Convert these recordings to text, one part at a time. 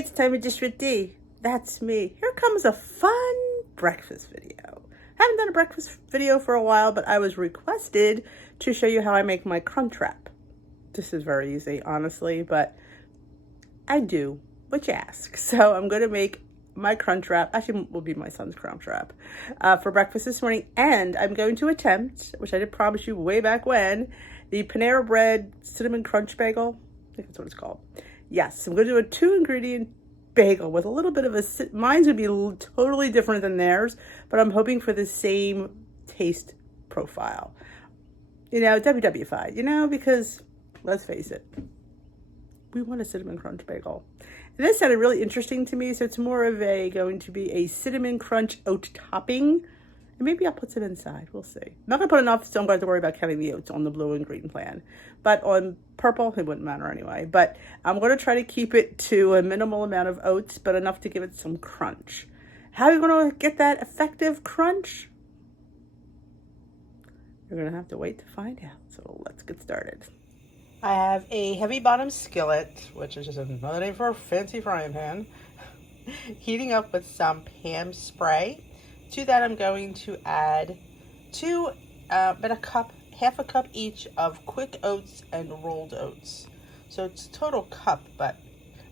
it's time of dish with D. That's me. Here comes a fun breakfast video. Haven't done a breakfast video for a while, but I was requested to show you how I make my Crunchwrap. This is very easy, honestly, but I do what you ask. So I'm going to make my Crunchwrap, actually will be my son's Crunchwrap, for breakfast this morning. And I'm going to attempt, which I did promise you way back when, the Panera Bread Cinnamon Crunch Bagel. I think that's what it's called. Yes, I'm going to do a 2-ingredient bagel with a little bit of a, mine's going to be totally different than theirs, but I'm hoping for the same taste profile. You know, WW-fied, you know, because let's face it, we want a cinnamon crunch bagel. And this sounded really interesting to me, so it's more of going to be a cinnamon crunch oat topping. And maybe I'll put some inside. We'll see. I'm not going to put enough, so I'm going to worry about counting the oats on the blue and green plan. But on purple, it wouldn't matter anyway. But I'm going to try to keep it to a minimal amount of oats, but enough to give it some crunch. How are you going to get that effective crunch? You're going to have to wait to find out. So let's get started. I have a heavy bottom skillet, which is just another name for a fancy frying pan, heating up with some Pam spray. To that, I'm going to add half a cup each of quick oats and rolled oats. So it's a total cup, but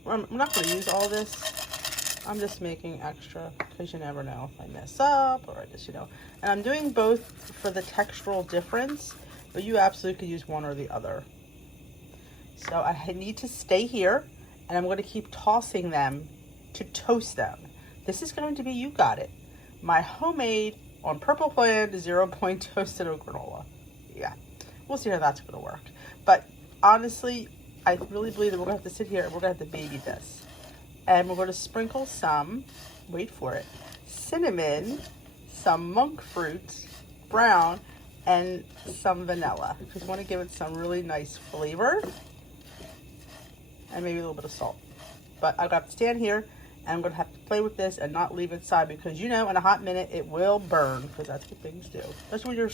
I'm not going to use all this. I'm just making extra because you never know if I mess up or I just, you know. And I'm doing both for the textural difference, but you absolutely could use one or the other. So I need to stay here, and I'm going to keep tossing them to toast them. This is going to be, you got it, my homemade on purple plan 0-point toasted oat granola. Yeah, we'll see how that's going to work. But honestly, I really believe that we're going to have to sit here and we're going to have to baby this. And we're going to sprinkle some, wait for it, cinnamon, some monk fruit, brown, and some vanilla. Because we want to give it some really nice flavor. And maybe a little bit of salt. But I've got to stand here, and I'm going to have to play with this and not leave it side, because you know in a hot minute it will burn, because that's what things do. Especially when your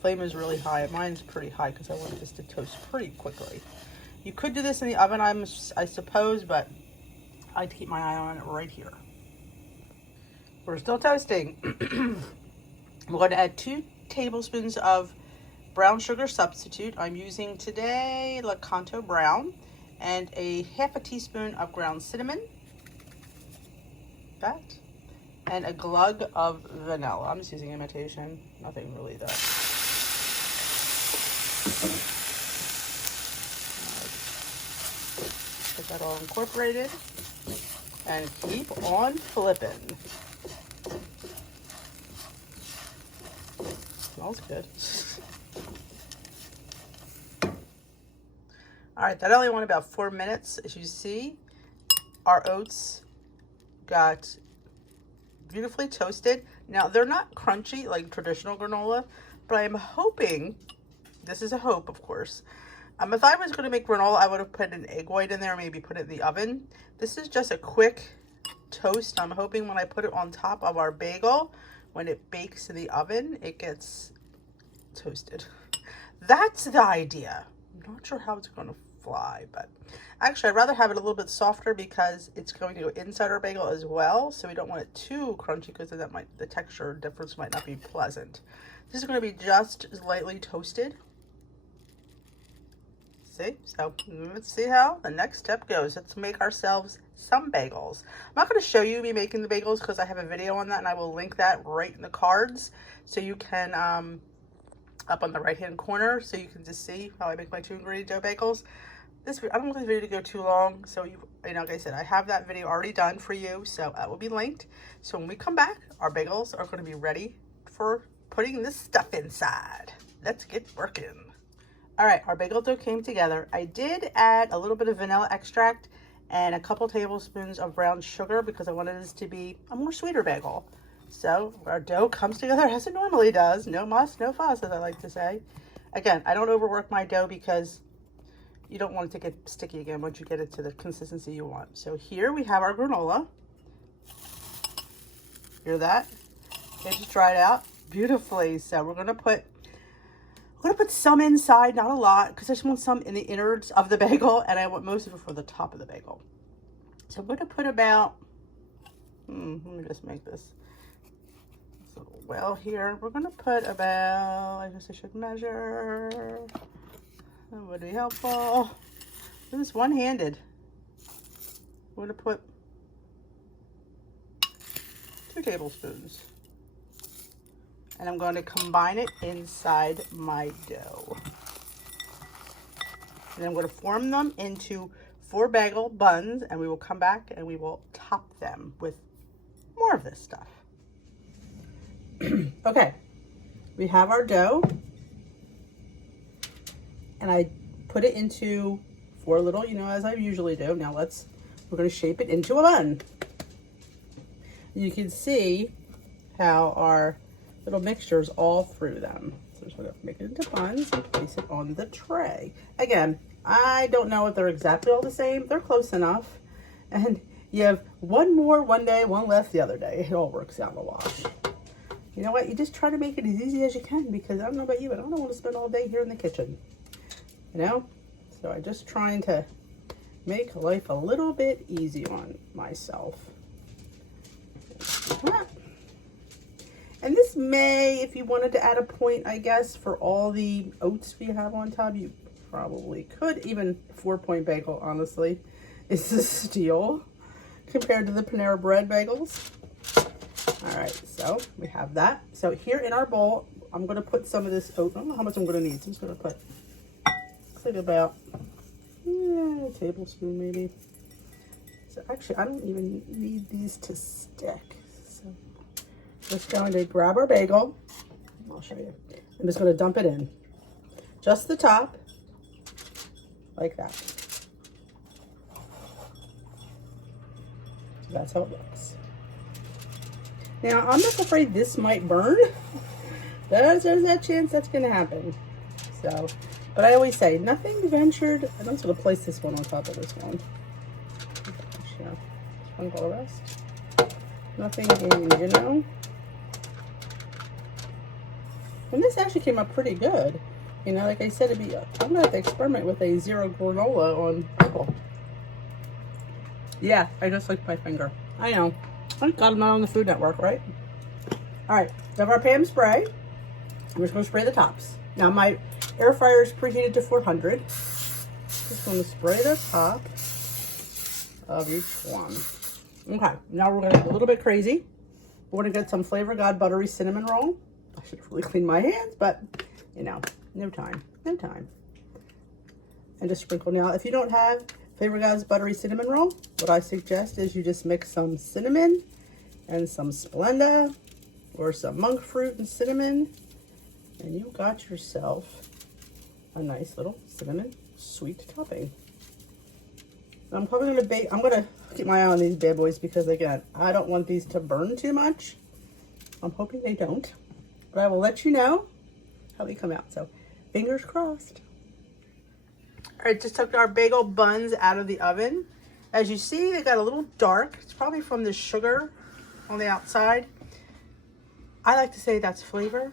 flame is really high. Mine's pretty high because I want this to toast pretty quickly. You could do this in the oven, I suppose, but I keep my eye on it right here. We're still toasting. We're going to add 2 tablespoons of brown sugar substitute. I'm using today Lakanto Brown, and a half a teaspoon of ground cinnamon, and a glug of vanilla. I'm just using imitation, nothing really that. Get that all incorporated, and keep on flipping. Smells good. All right, that only went about 4 minutes. As you see, our oats got beautifully toasted. Now, they're not crunchy like traditional granola, but I'm hoping, this is a hope, of course. If I was going to make granola, I would have put an egg white in there, maybe put it in the oven. This is just a quick toast. I'm hoping when I put it on top of our bagel, when it bakes in the oven, it gets toasted. That's the idea. I'm not sure how it's going to fly, but actually I'd rather have it a little bit softer because it's going to go inside our bagel as well, so we don't want it too crunchy, because then the texture difference might not be pleasant. This is going to be just lightly toasted. See? So let's see how the next step goes. Let's make ourselves some bagels. I'm not going to show you me making the bagels because I have a video on that, and I will link that right in the cards, so you can up on the right hand corner, so you can just see how I make my 2-ingredient dough bagels. I don't want this video to go too long, so you know, like I said, I have that video already done for you, so that will be linked. So when we come back, our bagels are going to be ready for putting this stuff inside. Let's get working. All right, our bagel dough came together. I did add a little bit of vanilla extract and a couple tablespoons of brown sugar because I wanted this to be a more sweeter bagel. So our dough comes together as it normally does. No muss, no fuss, as I like to say. Again, I don't overwork my dough because you don't want it to get sticky again once you get it to the consistency you want. So here we have our granola. Hear that? It just dried out beautifully. So we're gonna put some inside, not a lot, because I just want some in the innards of the bagel, and I want most of it for the top of the bagel. So I'm going to put about, let me just make this a little well here. We're going to put about, I guess I should measure. That would be helpful. Do this one-handed. We're going to put 2 tablespoons. And I'm going to combine it inside my dough. And I'm going to form them into 4 bagel buns, and we will come back and we will top them with more of this stuff. Okay, we have our dough, and I put it into 4 little, you know, as I usually do. Now we're going to shape it into a bun. You can see how our little mixture is all through them. So just going to make it into buns and place it on the tray. Again, I don't know if they're exactly all the same. They're close enough. And you have one more one day, one less the other day. It all works out in a wash. You know what? You just try to make it as easy as you can, because I don't know about you, but I don't want to spend all day here in the kitchen. You know? So I'm just trying to make life a little bit easy on myself. And this may, if you wanted to add a point, I guess, for all the oats we have on top, you probably could. Even 4-point bagel, honestly, is a steal compared to the Panera bread bagels. All right, so we have that. So here in our bowl, I'm going to put some of this oat. I don't know how much I'm going to need, so I'm just going to put, looks like about a tablespoon maybe. So actually, I don't even need these to stick. So just going to grab our bagel. I'll show you. I'm just going to dump it in. Just the top, like that. So that's how it looks. Now, I'm not afraid this might burn. There's that chance that's going to happen. So, but I always say, nothing ventured. I'm just going to place this one on top of this one. Sprinkle the rest. Nothing gained, you know? And this actually came up pretty good. You know, like I said, I'm going to have to experiment with a 0 granola on purple. Yeah, I just licked my finger. I know. Thank God I'm not on the Food Network, right? All right, we have our Pam spray. I'm just going to spray the tops. Now, my air fryer is preheated to 400. Just going to spray the top of each one. Okay, now we're going to get a little bit crazy. We're going to get some Flavor God buttery cinnamon roll. I should have really cleaned my hands, but, you know, no time. And just sprinkle. Now, if you don't have Flavor God's buttery cinnamon roll, what I suggest is you just mix some cinnamon and some Splenda or some monk fruit and cinnamon, and you got yourself a nice little cinnamon sweet topping. I'm probably going to bake. I'm going to keep my eye on these bad boys because, again, I don't want these to burn too much. I'm hoping they don't, but I will let you know how they come out. So, fingers crossed. All right, just took our bagel buns out of the oven. As you see, they got a little dark. It's probably from the sugar on the outside. I like to say that's flavor.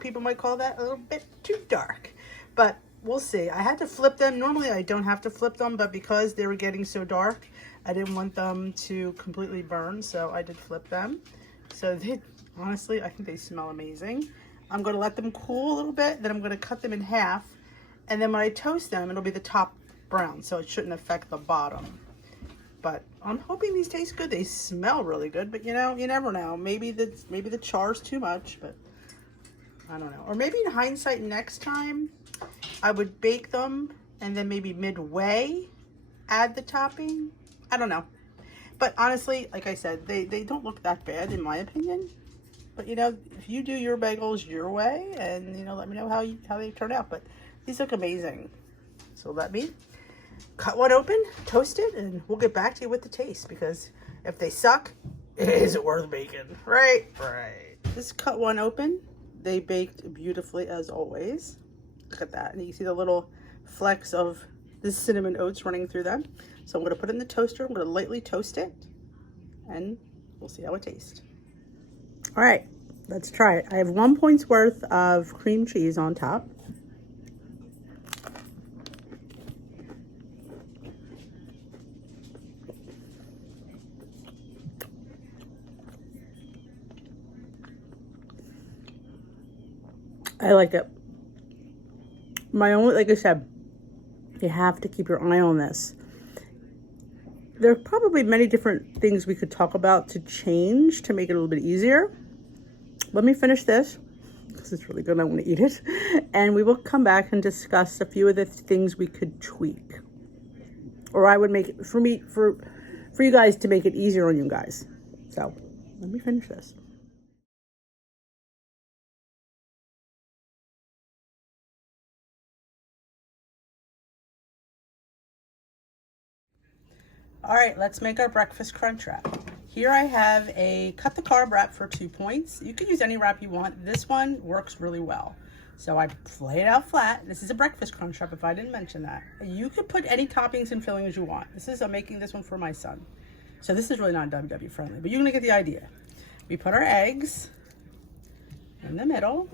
People might call that a little bit too dark, but we'll see. I had to flip them. Normally I don't have to flip them, but because they were getting so dark, I didn't want them to completely burn, so I did flip them. So they, honestly, I think they smell amazing. I'm going to let them cool a little bit, then I'm going to cut them in half, and then when I toast them, it'll be the top brown, so it shouldn't affect the bottom. But I'm hoping these taste good. They smell really good, but you know, you never know. Maybe the char's too much, but I don't know. Or maybe in hindsight, next time I would bake them and then maybe midway add the topping. I don't know. But honestly, like I said, they don't look that bad in my opinion. But you know, if you do your bagels your way, and you know, let me know how they turn out. But these look amazing. So let me cut one open, toast it, and we'll get back to you with the taste, because if they suck, is it worth baking? Right. Just cut one open. They baked beautifully as always. Look at that. And you see the little flecks of the cinnamon oats running through them. So I'm going to put it in the toaster. I'm going to lightly toast it, and we'll see how it tastes. All right, let's try it. I have 1 point's worth of cream cheese on top. I like it. My only, like I said, you have to keep your eye on this. There are probably many different things we could talk about to change to make it a little bit easier. Let me finish this because it's really good. I want to eat it. And we will come back and discuss a few of the things we could tweak. Or I would make it for you guys to make it easier on you guys. So let me finish this. All right, let's make our breakfast crunch wrap. Here I have a cut the carb wrap for 2 points. You can use any wrap you want. This one works really well. So I lay it out flat. This is a breakfast crunch wrap if I didn't mention that. You could put any toppings and fillings you want. I'm making this one for my son. So this is really not WW friendly, but you're gonna get the idea. We put our eggs in the middle.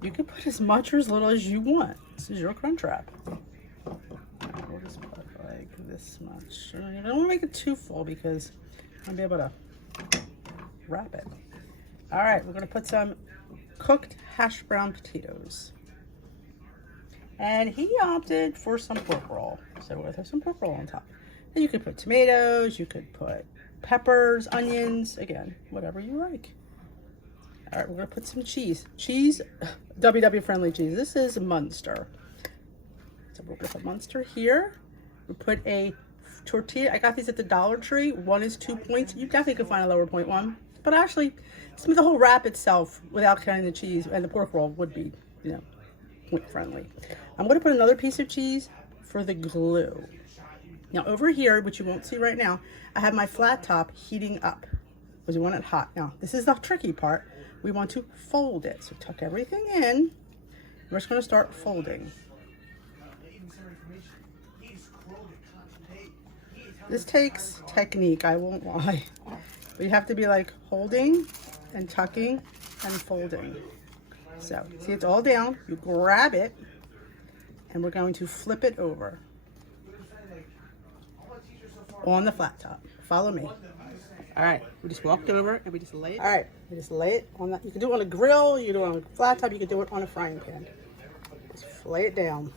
You can put as much or as little as you want. This is your crunch wrap. We'll just put like this much. I don't want to make it too full because I'm gonna be able to wrap it. All right, we're gonna put some cooked hash brown potatoes. And he opted for some pork roll. So we're gonna throw some pork roll on top. And you could put tomatoes, you could put peppers, onions, again, whatever you like. All right, we're gonna put some cheese. Cheese, WW friendly cheese. This is Munster. So we'll put Munster here. We'll put a tortilla. I got these at the Dollar Tree. One is 2 points. You definitely could find a lower point one. But actually, the whole wrap itself, without counting the cheese and the pork roll, would be, point friendly. I'm going to put another piece of cheese for the glue. Now over here, which you won't see right now, I have my flat top heating up because we want it hot. Now this is the tricky part. We want to fold it. So tuck everything in. We're just going to start folding. This takes technique, I won't lie. But you have to be like holding and tucking and folding. So, see, it's all down. You grab it, and we're going to flip it over on the flat top. Follow me. All right, we just walked over and we just lay it. All right, we just lay it on that. You can do it on a grill, you can do it on a flat top, you can do it on a frying pan. Just lay it down.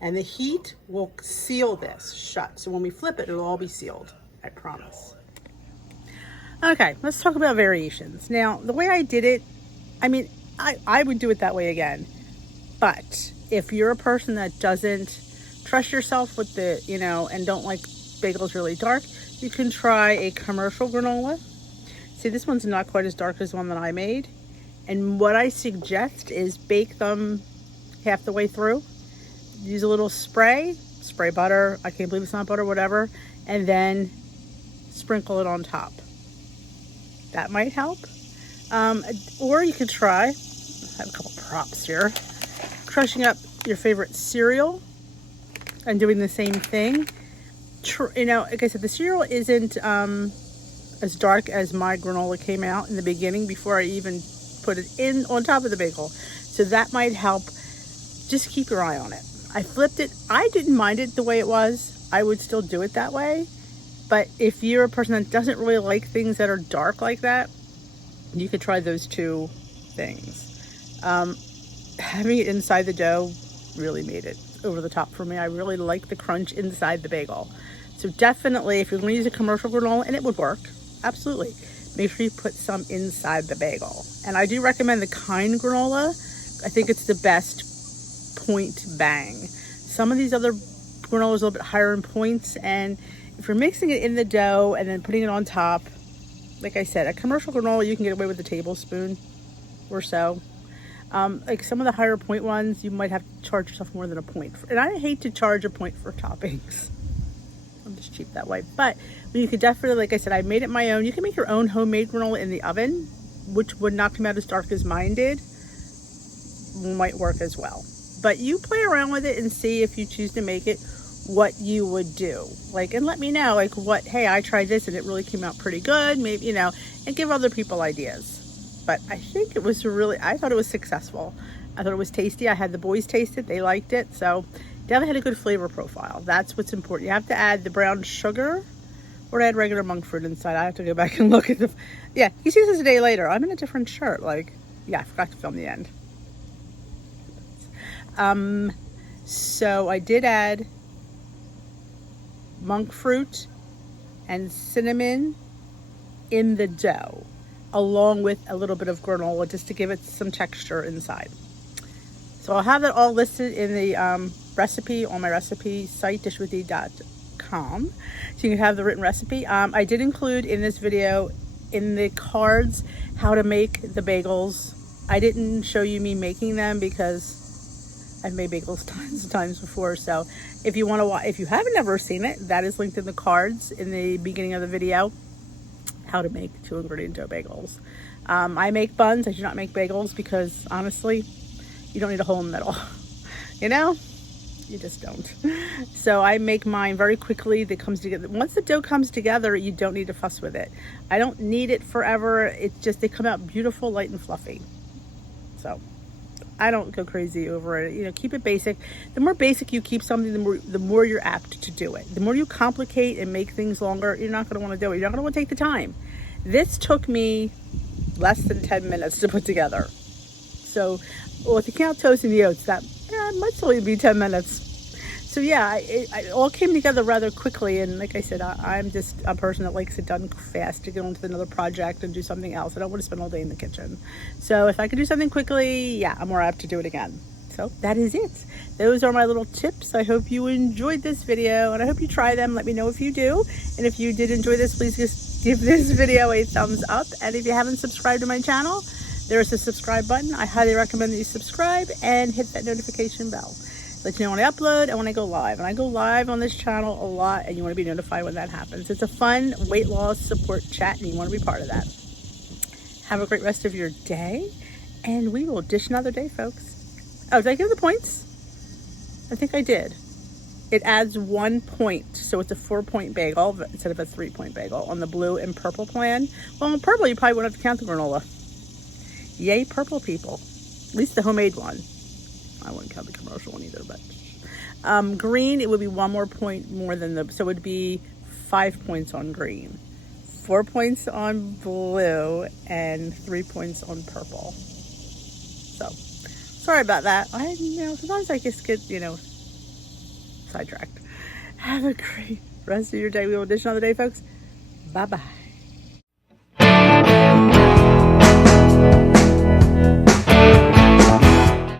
And the heat will seal this shut. So when we flip it, it'll all be sealed. I promise. Okay, let's talk about variations. Now, the way I did it, I would do it that way again. But if you're a person that doesn't trust yourself with the, and don't like bagels really dark, you can try a commercial granola. See, this one's not quite as dark as the one that I made. And what I suggest is bake them half the way through. Use a little spray butter. I can't believe it's not butter, whatever. And then sprinkle it on top. That might help. Or you could try, I have a couple props here, crushing up your favorite cereal and doing the same thing. Like I said, the cereal isn't as dark as my granola came out in the beginning before I even put it in on top of the bagel. So that might help. Just keep your eye on it. I flipped it. I didn't mind it the way it was. I would still do it that way. But if you're a person that doesn't really like things that are dark like that, you could try those two things. Having it inside the dough really made it over the top for me. I really like the crunch inside the bagel. So definitely, if you're going to use a commercial granola, and it would work, absolutely, make sure you put some inside the bagel. And I do recommend the Kind granola. I think it's the best point bang. Some of these other granolas are a little bit higher in points, and if you're mixing it in the dough and then putting it on top, like I said, a commercial granola you can get away with a tablespoon or so. Like some of the higher point ones, you might have to charge yourself more than a point for, and I hate to charge a point for toppings. I'm just cheap that way. But you could definitely, like I said, I made it my own. You can make your own homemade granola in the oven, which would not come out as dark as mine did. Might work as well. But you play around with it and see if you choose to make it what you would do. And let me know, hey, I tried this and it really came out pretty good. Maybe, and give other people ideas. But I think I thought it was successful. I thought it was tasty. I had the boys taste it. They liked it. So definitely had a good flavor profile. That's what's important. You have to add the brown sugar or add regular monk fruit inside. I have to go back and look at yeah, he sees this a day later. I'm in a different shirt. Yeah, I forgot to film the end. So I did add monk fruit and cinnamon in the dough, along with a little bit of granola just to give it some texture inside. So I'll have that all listed in the recipe on my recipe site, dishwithdee.com. So you can have the written recipe. I did include in this video, in the cards, how to make the bagels. I didn't show you me making them because I've made bagels tons of times before. So if you want to watch, if you haven't ever seen it, that is linked in the cards in the beginning of the video, how to make 2-ingredient dough bagels. I make buns. I do not make bagels because honestly, you don't need a hole in the middle. You know, you just don't. So I make mine very quickly. That comes together. Once the dough comes together, you don't need to fuss with it. I don't need it forever. It's just, they come out beautiful, light and fluffy. So I don't go crazy over it. You know, keep it basic. The more basic you keep something, the more you're apt to do it. The more you complicate and make things longer, you're not going to want to do it. You're not going to want to take the time. This took me less than 10 minutes to put together. So, well, if you count toast and the oats, that might only be 10 minutes. So yeah, it all came together rather quickly. And like I said, I'm just a person that likes it done fast to go into another project and do something else. I don't want to spend all day in the kitchen. So if I could do something quickly, yeah, I'm more apt to do it again. So that is it. Those are my little tips. I hope you enjoyed this video and I hope you try them. Let me know if you do. And if you did enjoy this, please just give this video a thumbs up. And if you haven't subscribed to my channel, there's a subscribe button. I highly recommend that you subscribe and hit that notification bell. Let you know when I upload and when I go live. And I go live on this channel a lot and you want to be notified when that happens. It's a fun weight loss support chat and you want to be part of that. Have a great rest of your day and we will dish another day, folks. Oh, did I give the points? I think I did. It adds 1 point. So it's a 4-point bagel instead of a 3-point bagel on the blue and purple plan. Well, on purple, you probably wouldn't have to count the granola. Yay, purple people. At least the homemade one. I wouldn't count the commercial one either, but green, it would be 1 more point more than the, so it would be 5 points on green, 4 points on blue, and 3 points on purple. So, sorry about that. Sometimes I just get, sidetracked. Have a great rest of your day. We will dish another day, folks. Bye-bye.